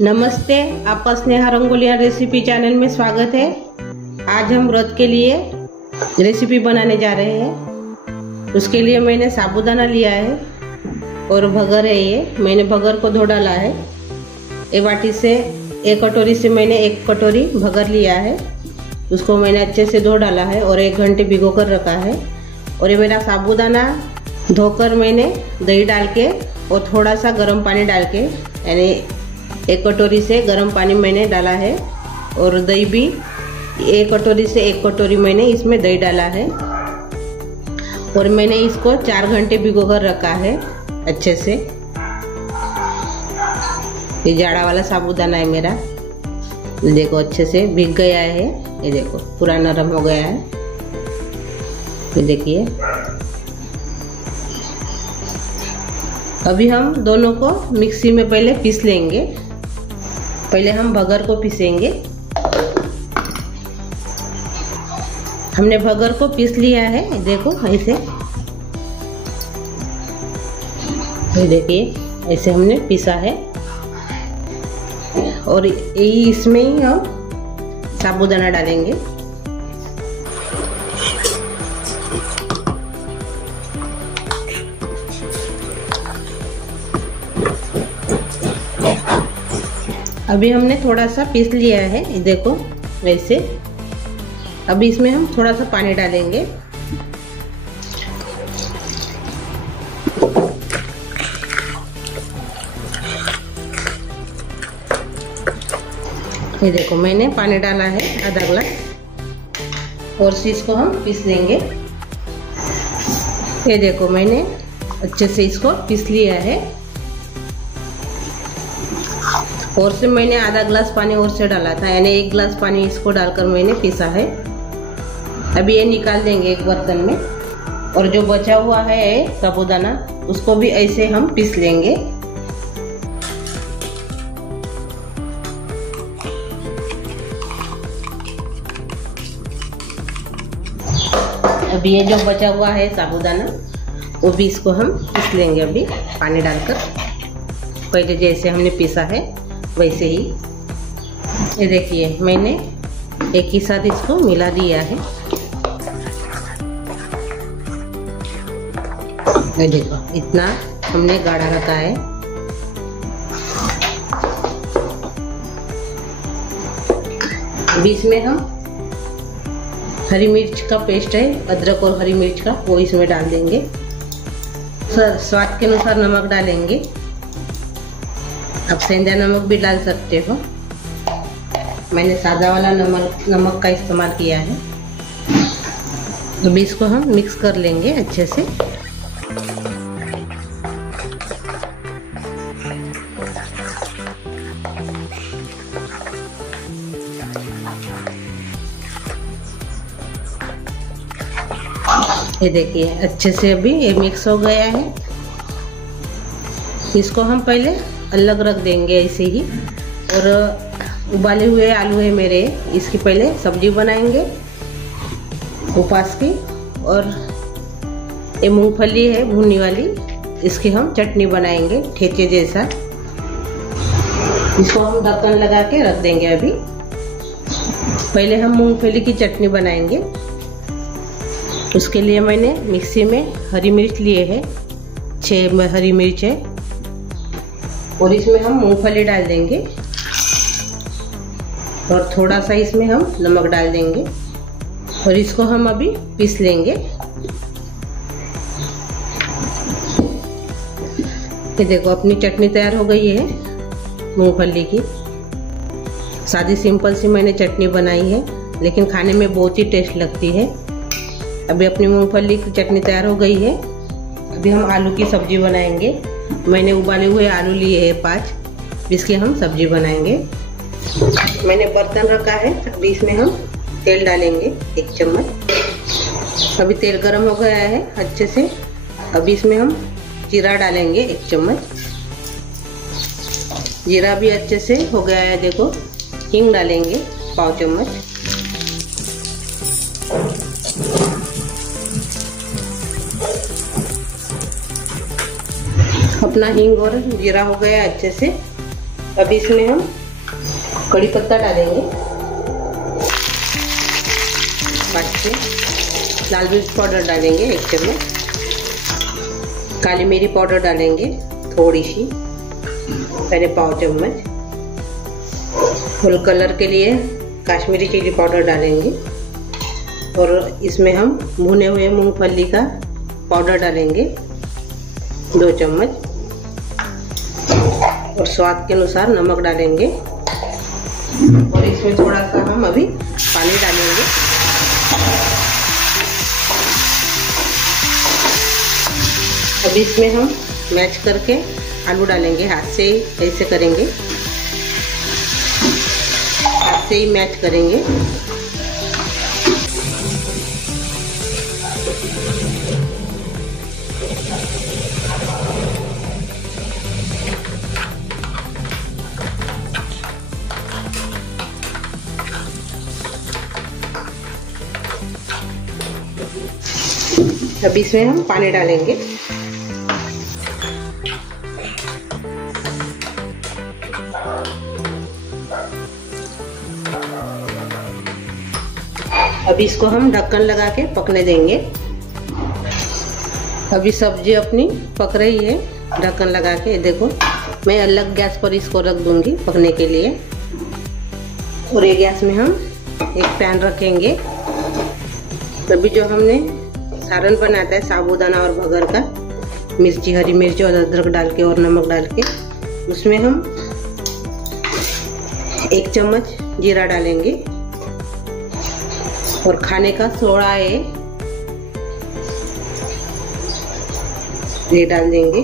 नमस्ते, आपका Sneha रंगोलिया recipe channel में स्वागत है। आज हम व्रत के लिए रेसिपी बनाने जा रहे हैं। उसके लिए मैंने साबूदाना लिया है और भगर है। ये मैंने भगर को धो डाला है। एक बाटी से एक कटोरी से मैंने एक कटोरी भगर लिया है। उसको मैंने अच्छे से धो डाला है और 1 घंटे भिगो कर रखा है। और ये मेरा साबूदाना धोकर मैंने दही डाल के और थोड़ा सा गर्म पानी डाल के, यानी 1 कटोरी से गर्म पानी मैंने डाला है। और दही भी 1 कटोरी से 1 कटोरी मैंने इसमें दही डाला है। और मैंने इसको 4 घंटे भिगो कर रखा है अच्छे से। ये जाड़ा वाला साबूदाना है मेरा। ये देखो अच्छे से भीग गया है। ये देखो पूरा नरम हो गया है। ये देखिए। अभी हम दोनों को मिक्सी में पहले पीस लेंगे। पहले हम भगर को पीसेंगे। हमने भगर को पीस लिया है। देखो ऐसे, ये देखिए ऐसे हमने पीसा है। और इसमें ही हम साबूदाना डालेंगे। अभी हमने थोड़ा सा पीस लिया है, देखो वैसे। अभी इसमें हम थोड़ा सा पानी डालेंगे। ये देखो मैंने पानी डाला है आधा गिलास। और इसको हम पीस लेंगे। ये देखो मैंने अच्छे से इसको पीस लिया है। और से मैंने आधा गिलास पानी और से डाला था, यानी 1 गिलास पानी इसको डालकर मैंने पीसा है। अभी ये निकाल देंगे एक बर्तन में। और जो बचा हुआ है साबूदाना, उसको भी ऐसे हम पीस लेंगे। अभी ये जो बचा हुआ है साबूदाना, वो भी इसको हम पीस लेंगे अभी पानी डालकर। पहले जैसे हमने पीसा है वैसे ही। ये देखिए मैंने एक ही साथ इसको मिला दिया है। ये देखो इतना हमने गाढ़ा रखा है। बीच में हम हरी मिर्च का पेस्ट है, अदरक और हरी मिर्च का, वो इसमें डाल देंगे। स्वाद के अनुसार नमक डालेंगे। आप सेंधा नमक भी डाल सकते हो। मैंने सादा वाला नमक का इस्तेमाल किया है। तो भी इसको हम मिक्स कर लेंगे अच्छे से। ये देखिए अच्छे से अभी ये मिक्स हो गया है। इसको हम पहले अलग रख देंगे ऐसे ही। और उबाले हुए आलू है मेरे, इसकी पहले सब्जी बनाएंगे उपास की। और ये मूंगफली है भुनी वाली, इसकी हम चटनी बनाएंगे ठेचे जैसा। इसको हम ढक्कन लगा के रख देंगे। अभी पहले हम मूंगफली की चटनी बनाएंगे। उसके लिए मैंने मिक्सी में हरी मिर्च लिए है, 6 हरी मिर्च है। और इसमें हम मूंगफली डाल देंगे। और थोड़ा सा इसमें हम नमक डाल देंगे। और इसको हम अभी पीस लेंगे। ये देखो अपनी चटनी तैयार हो गई है मूंगफली की। सादी सिंपल सी मैंने चटनी बनाई है, लेकिन खाने में बहुत ही टेस्ट लगती है। अभी अपनी मूंगफली की चटनी तैयार हो गई है। अभी हम आलू की सब्जी बनाएंगे। मैंने उबाले हुए आलू लिए हैं 5, इसकी हम सब्जी बनाएंगे। मैंने बर्तन रखा है। अभी इसमें हम तेल डालेंगे 1 चम्मच। अभी तेल गरम हो गया है अच्छे से। अभी इसमें हम जीरा डालेंगे 1 चम्मच। जीरा भी अच्छे से हो गया है। देखो हींग डालेंगे 1/4 चम्मच। अपना हींग और जीरा हो गया अच्छे से। अभी इसमें हम कड़ी पत्ता डालेंगे, बाद में लाल मिर्च पाउडर डालेंगे 1 चम्मच, काली मिरी पाउडर डालेंगे थोड़ी सी, पहले पाव चम्मच, फुल कलर के लिए कश्मीरी चिली पाउडर डालेंगे, और इसमें हम भुने हुए मूंगफली का पाउडर डालेंगे 2 चम्मच, और स्वाद के अनुसार नमक डालेंगे, और इसमें थोड़ा सा हम अभी पानी डालेंगे। अभी इसमें हम मैश करके आलू डालेंगे, हाथ से ही ऐसे करेंगे, हाथ से ही मैश करेंगे। अभी इसमें हम पानी डालेंगे, अभी इसको हम ढक्कन लगा के पकने देंगे। अभी सब्जी अपनी पक रही है ढक्कन लगा के। देखो मैं अलग गैस पर इसको रख दूंगी पकने के लिए, और ये गैस में हम एक पैन रखेंगे। अभी जो हमने सालन बनाता है साबूदाना और बगर का, मिर्ची, हरी मिर्ची और अदरक डाल के और नमक डाल के, उसमें हम 1 चम्मच जीरा डालेंगे, और खाने का सोडा है ये डाल देंगे,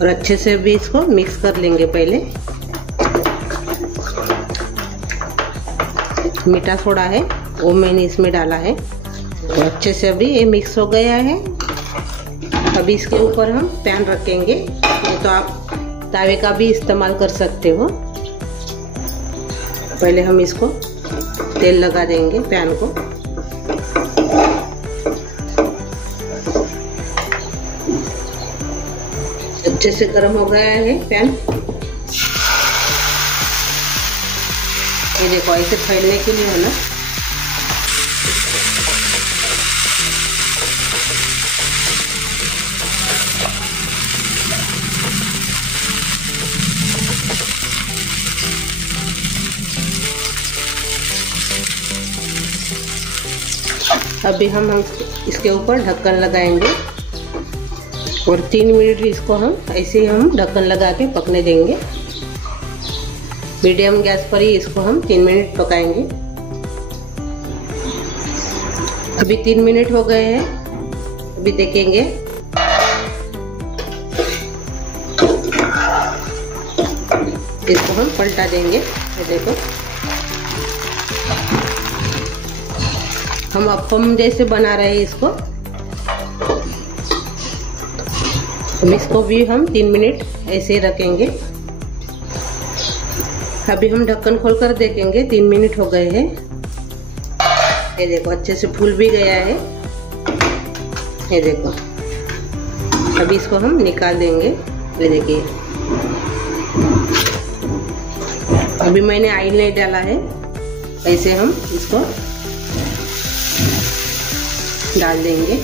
और अच्छे से भी इसको मिक्स कर लेंगे। पहले मीठा सोडा है वो मैंने इसमें डाला है, तो अच्छे से अभी ये मिक्स हो गया है। अभी इसके ऊपर हम पैन रखेंगे, नहीं तो आप तावे का भी इस्तेमाल कर सकते हो। पहले हम इसको तेल लगा देंगे पैन को, अच्छे से गर्म हो गया है पैन। ये देखो ऐसे फैलने के लिए है ना। अभी हम इसके ऊपर ढक्कन लगाएंगे, और 3 मिनट इसको हम ऐसे ही हम ढक्कन लगा के पकने देंगे। मीडियम गैस पर ही इसको हम 3 मिनट पकाएंगे। अभी 3 मिनट हो गए हैं, अभी देखेंगे। इसको हम पलटा देंगे। ये देखो हम अप्पम जैसे बना रहे हैं इसको। इसको भी हम 3 मिनट ऐसे ही रखेंगे। अभी हम ढक्कन खोलकर देखेंगे, 3 मिनट हो गए हैं। ये देखो अच्छे से फूल भी गया है। ये देखो अभी इसको हम निकाल देंगे। ये देखिए अभी मैंने ऑयल नहीं डाला है, ऐसे हम इसको डाल देंगे।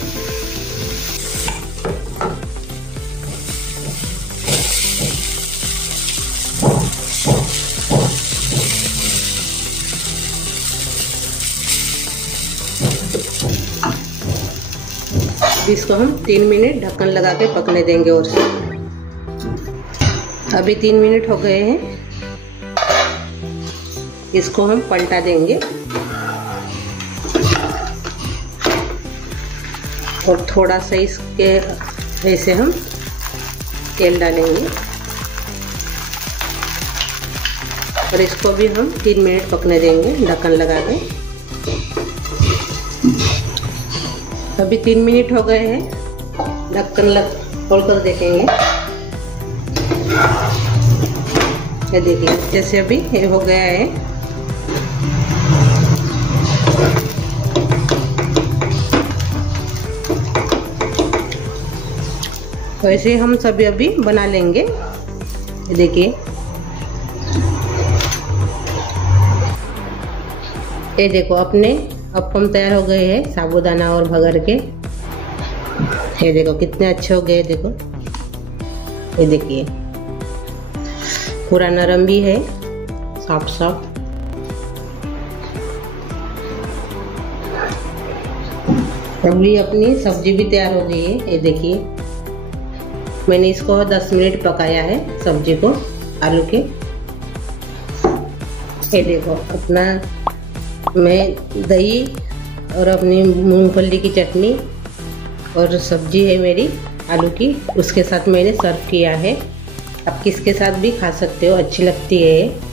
इसको हम 3 मिनट ढक्कन लगा के पकने देंगे। और से अभी 3 मिनट हो गए हैं, इसको हम पलटा देंगे और थोड़ा सा इसके ऐसे हम तेल डालेंगे और इसको भी हम 3 मिनट पकने देंगे ढक्कन लगा के। अभी 3 मिनट हो गए हैं, ढक्कन खोल कर देखेंगे। ये देखिए जैसे अभी ये हो गया है। वैसे हम सभी अभी बना लेंगे। ये देखिए ये देखो अपने अप्पम तैयार हो गए हैं साबूदाना और भगर के। ये देखो कितने अच्छे हो गए, देखो ये देखिए पूरा नरम भी है, सॉफ्ट सॉफ्ट। अभी अपनी सब्जी भी तैयार हो गई है। ये देखिए मैंने इसको 10 मिनट पकाया है सब्जी को, आलू के। ये देखो अपना मैं दही और अपनी मूंगफली की चटनी और सब्जी है मेरी आलू की, उसके साथ मैंने सर्व किया है। आप किसके साथ भी खा सकते हो, अच्छी लगती है।